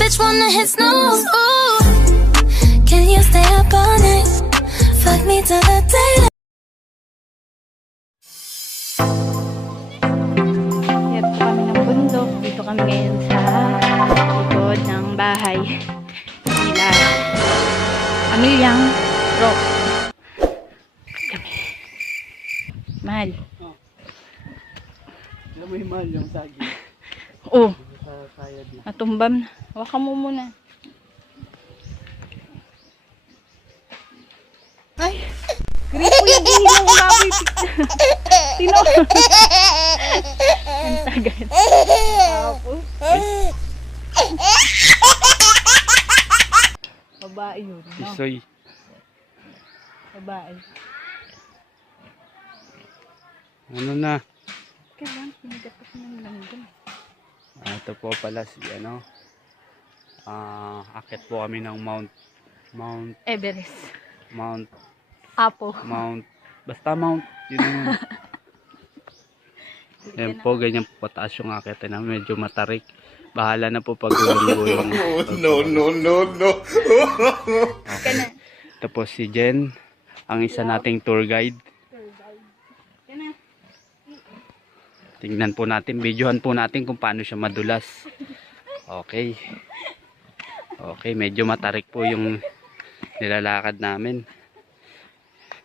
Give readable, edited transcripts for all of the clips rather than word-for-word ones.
bitch wanna hit snooze. Ooh, can you stay up all night? Fuck me till the daylight. Yan po kami ng bundok. Dito kami ngayon sa likod ng bahay nila. Ano yung rock? Kami. Mahal. Alam mo yung mahal yung saging. Oh, Sa sayad na. natumbam na. Hawakan mo muna. Ay! Gripo yung ilaw ng baboy. Tino. Ang tagal. Tapos. Babae yun. No? Isoy. Babae. Ano na? Kailan? Pinigat ko ng langgam. Ito po pala si ano. Akit po kami ng Everest. Apo. Basta Mount. Yun yun. Yan po, ganyan po pataas yung akit na medyo matarik. Bahala na po pag gulong-gulong. No. Kana. Ito po si Jen, ang isa nating tour guide. Kana. Tingnan po natin, videohan po natin kung paano siya madulas. Okay. Okay, medyo matarik po yung nilalakad namin.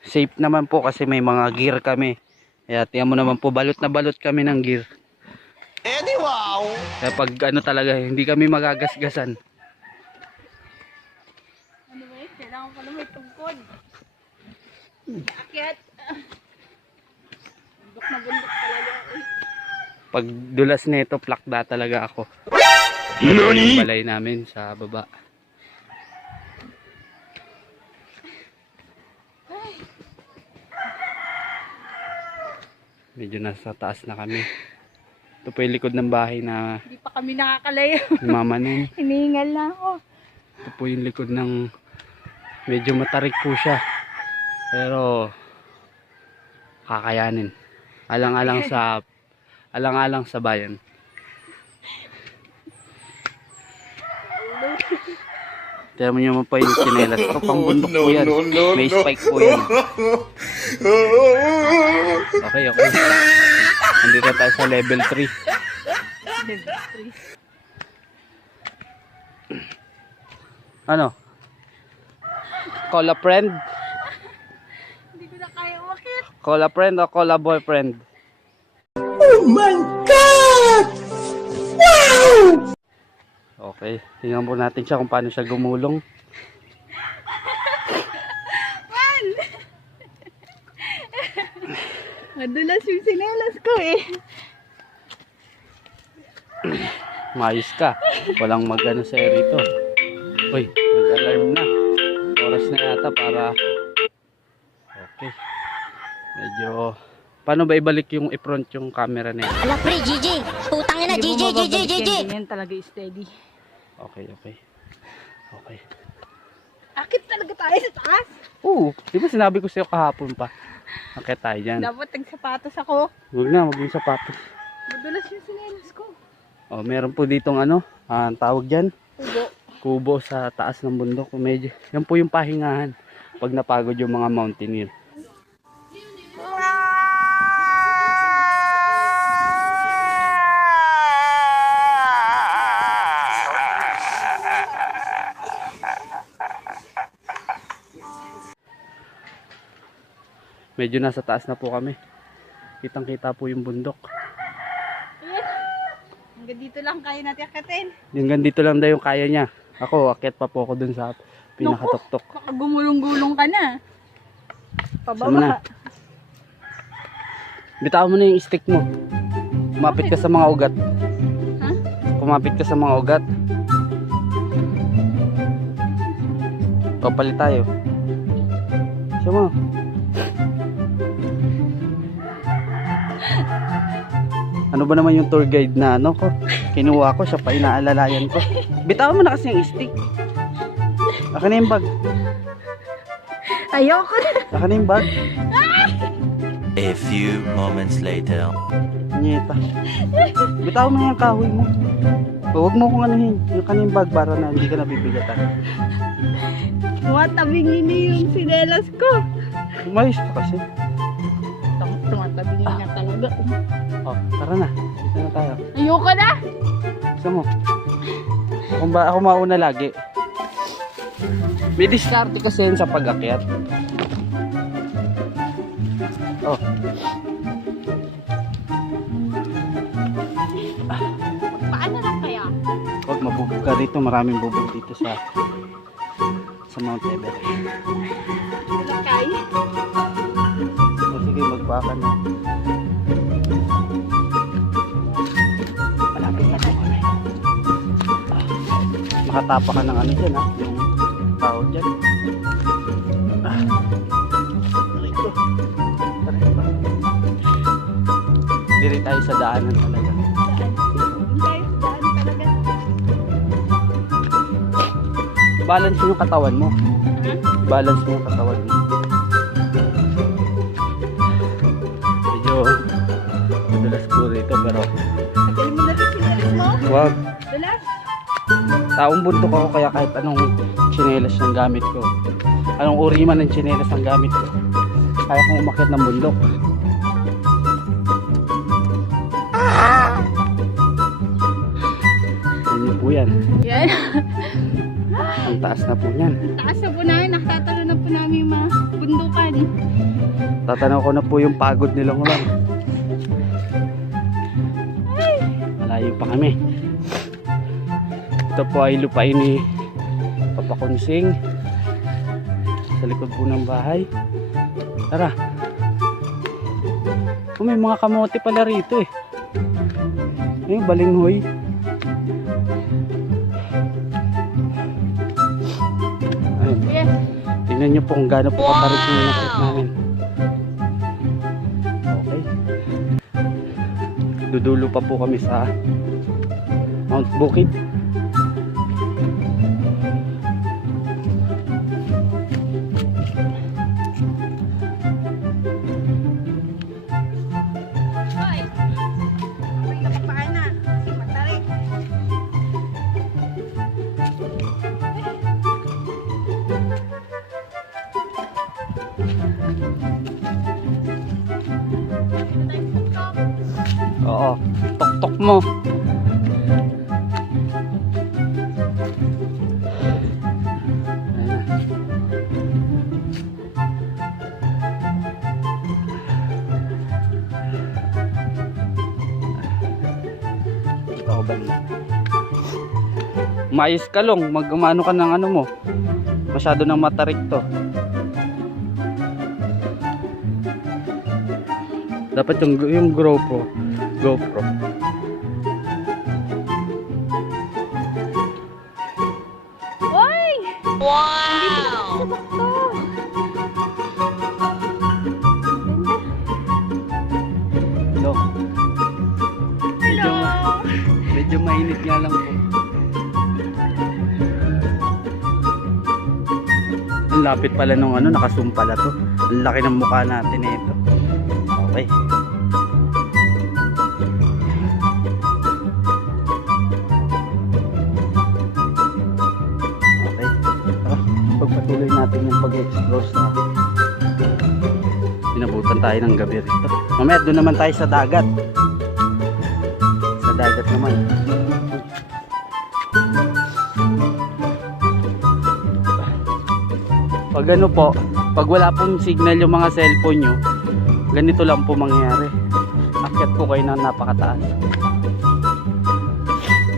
Safe naman po kasi may mga gear kami. Kaya tiyan mo naman po, balot na balot kami ng gear. Wow! Kaya pag ano talaga, hindi kami magagasgasan. Ano ba yun? Kailangan pala may tungkod. Akyat. Bundok na bundok talaga. Pag dulas nito, plakda talaga ako. Yung balay namin sa baba. Medyo nasa taas na kami. Ito po yung likod ng bahay na Hindi pa kami nakakalayo. ni Mama Nen. Hinihingal na ako. Ito po yung likod ng medyo matarik po siya. Pero kakayanin. Alang-alang sa bayan. Tiyan mo naman pa yung chinelas ko. Pang bundok po yan. May spike po yan. Okay. Nandito tayo sa level 3. Ano? Call a friend? Hindi ko na kaya umakit. Call a friend o call a boyfriend? Oh my God! Wow! Okay, tingnan po natin siya kung paano siya gumulong. Madulas yung sinelas ko eh. Mayos ka. Walang magano sa rito. Uy, nag-alarm na. Oras na yata para... Okay. Medyo... Paano ba ibalik yung i-front yung camera na yun? Ala pre, GG. Putang ina, GG. Yan talaga steady. Okay. Akit talaga tayo sa taas. Oo, di ba sinabi ko sa'yo kahapon pa? Okay tayo dyan. Dapat nagsapatos ako. Huwag na, huwag yung sapatos. Madulas yung sinelas ko. Oh, meron po ditong ano, ang tawag dyan, Ubo. kubo sa taas ng bundok. Medyo, yan po yung pahingahan pag napagod yung mga mountaineer. Medyo nasa taas na po kami. Kitang-kita po yung bundok. Ayan. Hanggang dito lang kaya natin akitin. Hanggang dito lang daw yung kaya niya. Ako, akyat pa po ako dun sa pinakatuktok. Baka gumulong-gulong ka na. Sama na. Pababa. Bitaw mo na yung stick mo. Kumapit ka sa mga ugat. Ha? Kumapit ka sa mga ugat. Papalit tayo. Sama. Ano ba naman yung tour guide na ano ko? Kinuha ko, siya pa inaalalayan ko. Bitaw mo na kasi yung stick. Akin na yung bag. Ayoko na. Akin na yung bag. A few moments later. Nyeta. Bitaw mo na yung kahoy mo. Huwag mo kong anuhin. Yung kaning bag para na hindi ka nabibigatan. Tumatabing ini yung sinelas ko. Umayos ka kasi. Tumatabing na talaga. Oh, tara na. Dito na tayo. Ayoko na! Gusto mo? Ako mauna lagi. May diskarte kasi yun sa pag-akyat. Oh. Paano lang kaya? Huwag mabubog ka dito. Maraming bubog dito sa Mount Everest. Lakay? So, sige, magbaka na. Malapit na po kami. Makatapa ka ng ano dyan, ha? Yung tao dyan. Ito. Tara ba? Diri tayo sa daanan talaga. Balance mo yung katawan mo. Balance mo yung katawan mo. Medyo madulas ko rito pero Tagal mo na rin sinelas mo? wag. Dulas? Taong bundok ako kaya kahit anong tsinelas ang gamit ko. Anong uri man ng tsinelas ang gamit ko. Kaya kong umakyat ng bundok. Ano po yan? Yan. Ang taas na po yan. Taas na po namin. Nakatalo na po namin yung mga bundukan. Tatanaw ko na po yung pagod nilang ulan. Malayo pa kami. Ito po ay lupain ni Papa Kunsing. Sa likod po ng bahay. Tara. Oh, may mga kamote pala rito eh. Ay, balinghoy. Ayun. Yes. Tingnan nyo po kung gaano po katarik yung nakit namin. Okay. Dudulo pa po kami sa Mount Bukid. Hoy! May nakapaan na. Kasi matarik. Oo. Tok-tok mo. Ayan na. Ito ko ba na? Maayos ka long. Mag-umano ka ng ano mo. Masyado nang matarik to. Dapat yung GoPro. Hoy! Wow! Hello. Hello! Medyo mainit nga lang po. Ang lapit pala nung ano, naka-zoom pala to. Ang laki ng mukha natin ito. Okay. Okay. Tara, pagpatuloy natin yung pag-explore sa pinabutan tayo ng gabi rito. Mamaya doon naman tayo sa dagat. Sa dagat naman. Pag ano po, pag wala pong signal yung mga cellphone nyo, ganito lang po mangyayari. Akyat po kayo na napakataas.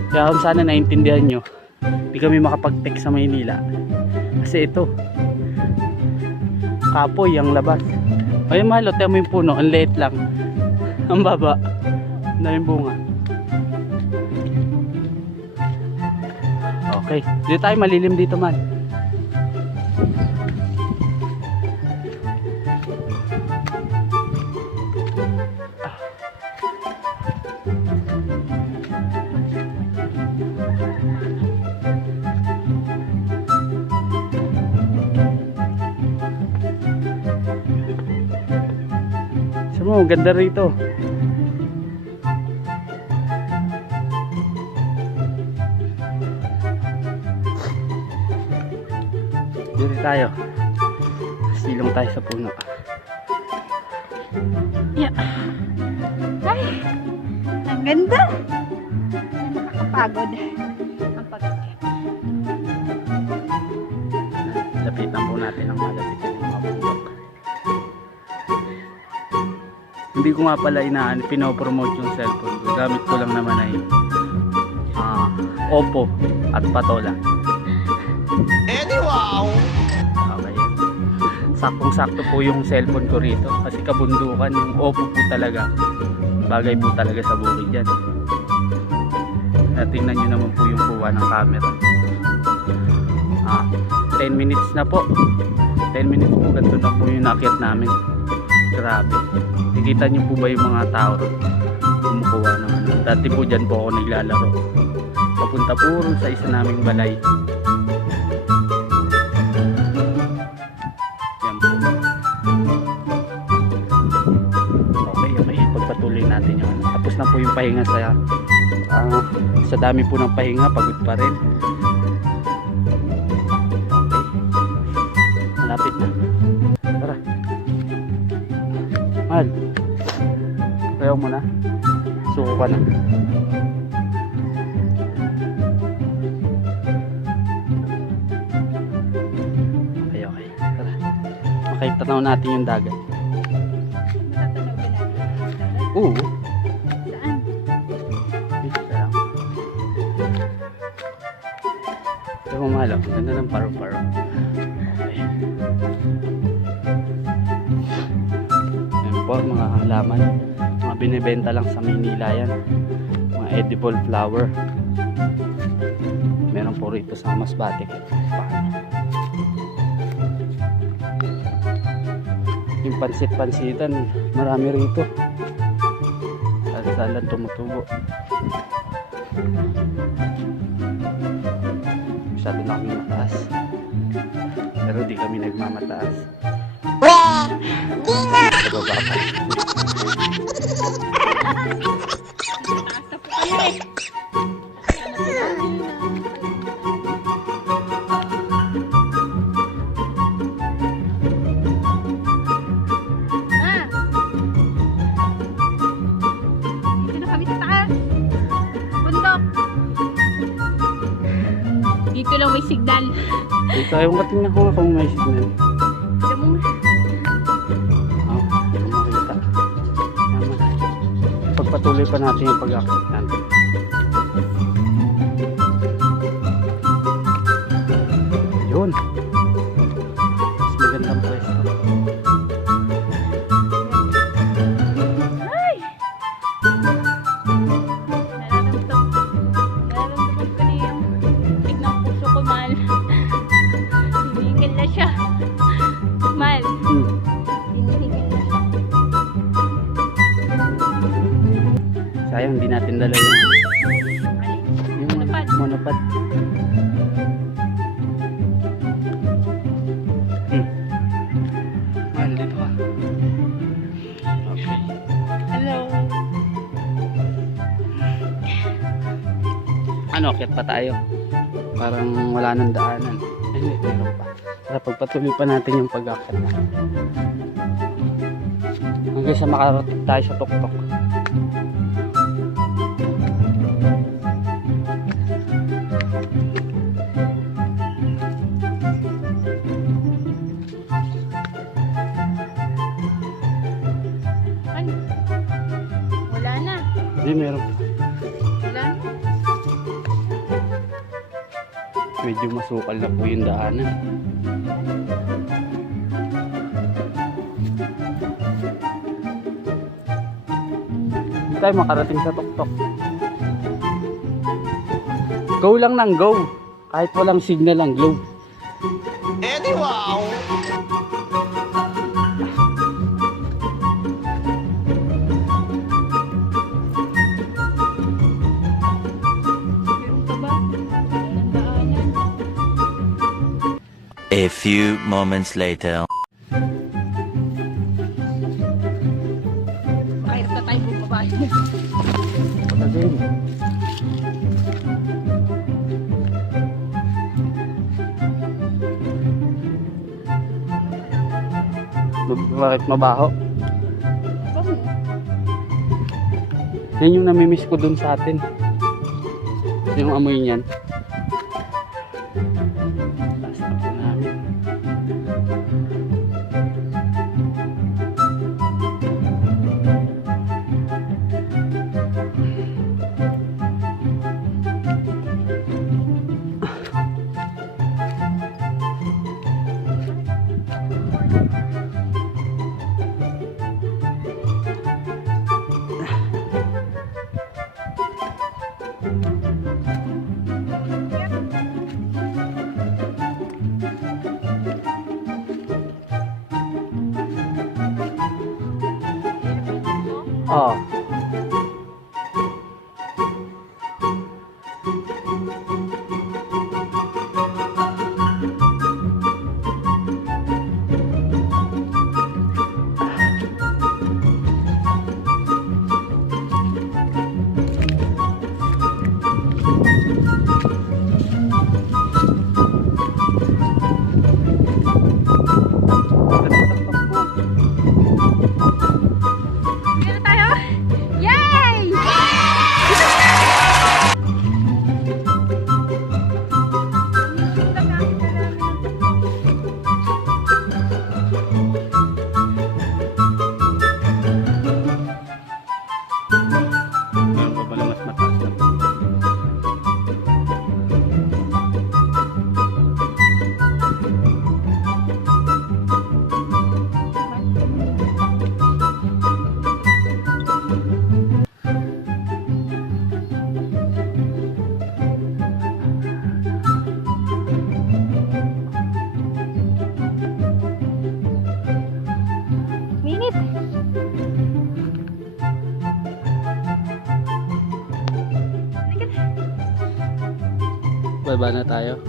Kaya kung sana naintindihan nyo, hindi kami makapag-text sa Maynila. Kasi ito, kapoy ang labas. Ay mahal, tayo mo yung puno, ang liit lang. Ang baba, na yung bunga. Okay, dito tayo, malilim dito man. Mo, ganda rito. Dito tayo. Silong tayo sa puno. Yeah. Ay, ang ganda. Nakakapagod ang pag-akit. Lapitan po natin ang malapit yung mga bundok. Hindi ko nga pala pinopromote yung cellphone ko. Gamit ko lang naman ay Oppo at Patola. Eddie wow! Okay. Saktong-sakto po yung cellphone ko rito kasi kabundukan, yung Oppo po talaga. Bagay po talaga sa bukid yan. Tingnan nyo naman po yung kuha ng camera. 10 minutes na po. 10 minutes po, ganito na po yung nakyat namin. Grabe. Nakikita nyo po ba yung mga tao kumukuha ng ano. Dati po dyan po ako naglalaro. Papunta po rin sa isa naming balay. Yan po. Okay. Pagpatuloy natin yung ano. Tapos na po yung pahinga sa dami po ng pahinga. Pagod pa rin. Okay. Malapit na. Tara. Mahal. Kaya mo na. Suko ka na. Okay. Tara. Makitanaw natin yung dagat. Oo. Saan? Dito lang. Ito mo mahal. Ang ganda ng paro-paro. Okay. Yan po mga halaman. Mga binibenta lang sa Maynila yan. Mga edible flower. Meron po rito sa Masbate. Yung pansit-pansitan, marami rito. Salad tumutubo. Masyado na kami mataas. Pero di kami nagmamataas. Sa baba pa. Dito na kami sa taas. Bundok. Dito lang may signal. Dito ayaw matingnan ko nga kung may signal. Dito mo. Kung makita. Naman. Pagpatuloy pa natin yung pag-akit natin. Yun. Mas magandang pwesto. Nararamdaman ko na yung tig ng puso ko, Mal. Hinihingil na siya. Mal, hinihingil na siya. Sayang hindi natin dala yung Monopod. monopod. Mahal dito ka. Okay. Hello. Ano, akyat pa tayo. Parang wala nang daanan. Ay, hindi, meron pa. Tara, pagpatuloy pa natin yung pag-akyat natin. Hanggang sa makarating tayo sa tuktok. Ano? Wala na. Hindi, meron pa. Wala na. Medyo masukal na po yung daanan. Hindi tayo makarating sa tuktok. Go lang ng go. Kahit walang signal ang globe. Eddie wow! Meron pa ba? Walang daanan. A few moments later. Kahirap na tayo bumaba. Pagkagayin. Bakit mabaho? Yan yung namimiss ko dun sa atin. Yung amoy niyan. Taas na po namin. Oh. Dito tayo! Yay! Meron pa pala mas mataas na po. Minit! Baba na tayo.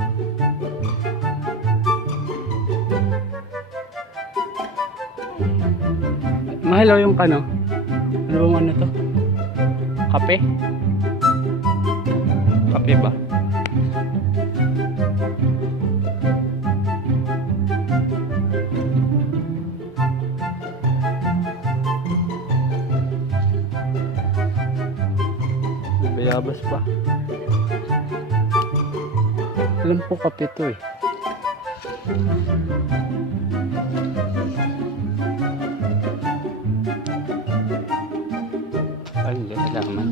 Mahal o yung kano? Ano bang ano to? Kape? Kape ba? May bayabas pa. Alam po kape to eh. Ay, hindi alaman.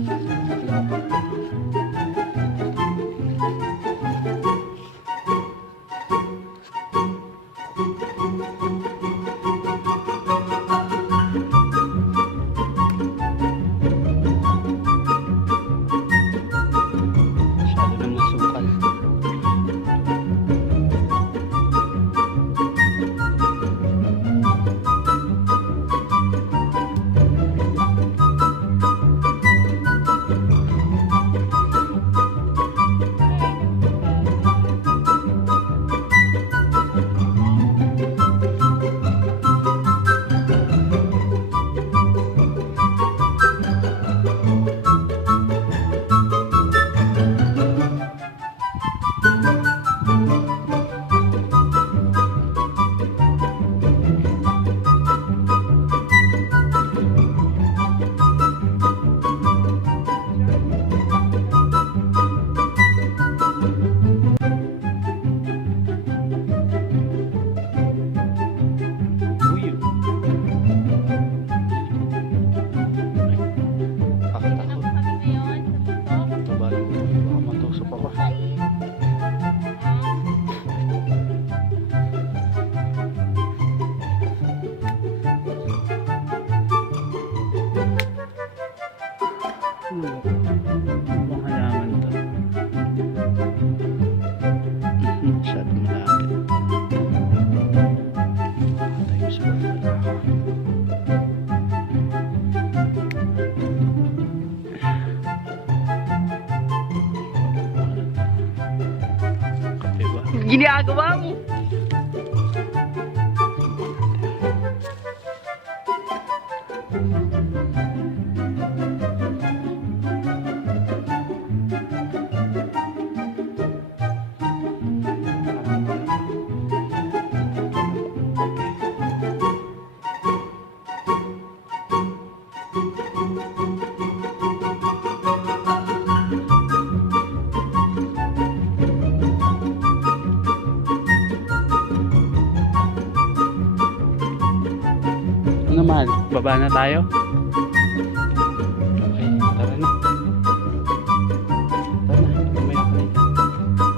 Masyado na masukal. Uy. Kakatakot. Kami ngayon. Baka matusok ako. Ano bang halaman to? Masyado malapit. Tayo sa baba. Kape ba? Ginagawa mo! Baba na tayo. Okay, tara na. Tara na, mamaya ka na dyan.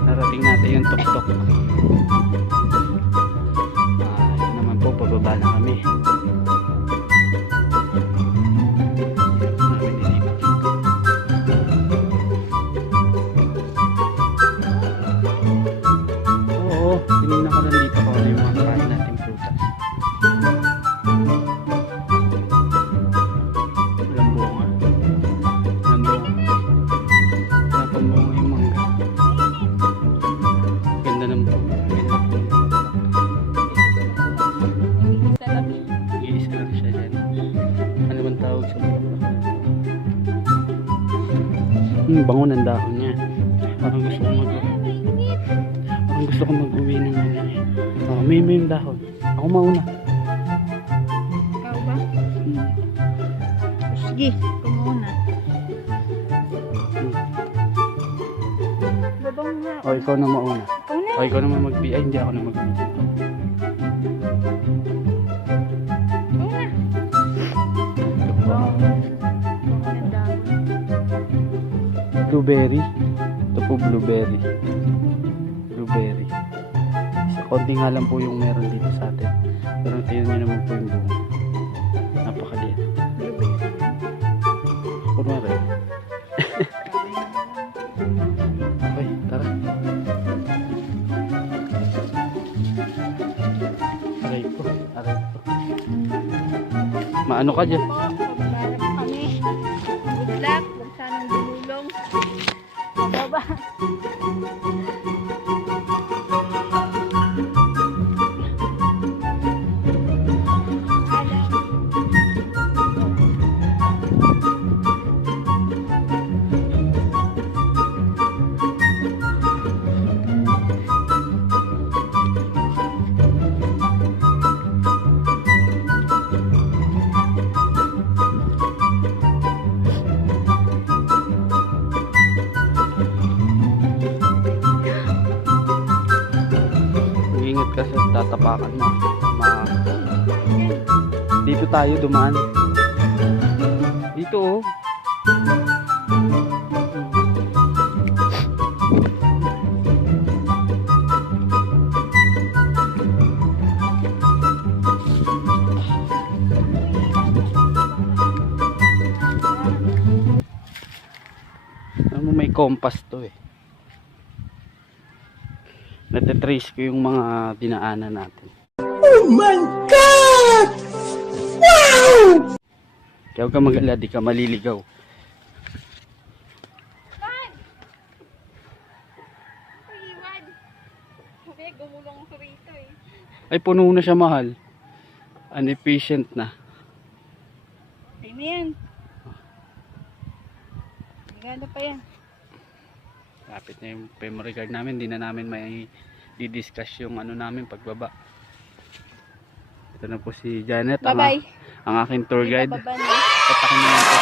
Narating natin yung tuktok. Yun naman po, pababa na kami. Namin inikot. Oo, tinignan ko lang dito kung ano yung mga kain natin prutas. Walang bunga. Walang bunga. Wala pang bunga yung mangga. Ganda ng bunga. Sa labi. Iis ka lang siya dyan. Ano bang tawag sa bunga? Bango ng dahon niya. Parang gusto ko Parang gusto ko mag-uwi ng ano eh. Oh, may yung dahon. Ako mauna. Ikaw ba? Sige, kumuna. Babang nga. O, ikaw na mauna. Ikaw na. O, ikaw naman mag-bi. Ay, hindi ako na mag-bi. Ikaw na. Bango ng dahon. Blueberry. Ito po blueberry. Blueberry. Sa konti nga lang po yung meron dito sa atin. Pero tingnan nyo naman po yung bunga. Napakaliit. Kunwari. Okay, tara. Aray po. Aray po. Maano ka dyan? Pababa na kami. Good luck. Huwag sanang dumulong. Pababa. Ingat ka sa tatapakan mo. Dito tayo dumaan. Dito oh. Alam mo, may compass to eh. Natitrace ko yung mga dinaanan natin. Oh my God! Wow! Kaya huwag ka mag-alala, di ka maliligaw. Iwan. Sabi, gumulong ko rito eh. Ay, puno na siya, mahal. Inefficient na. Ay na yan. Ganda pa yan. Lapit na yung memory card namin. Hindi na namin may di-discuss yung ano namin pagbaba. Ito na po si Janet. Bye-bye. Ang aking tour guide. Bababa na. At ako naman po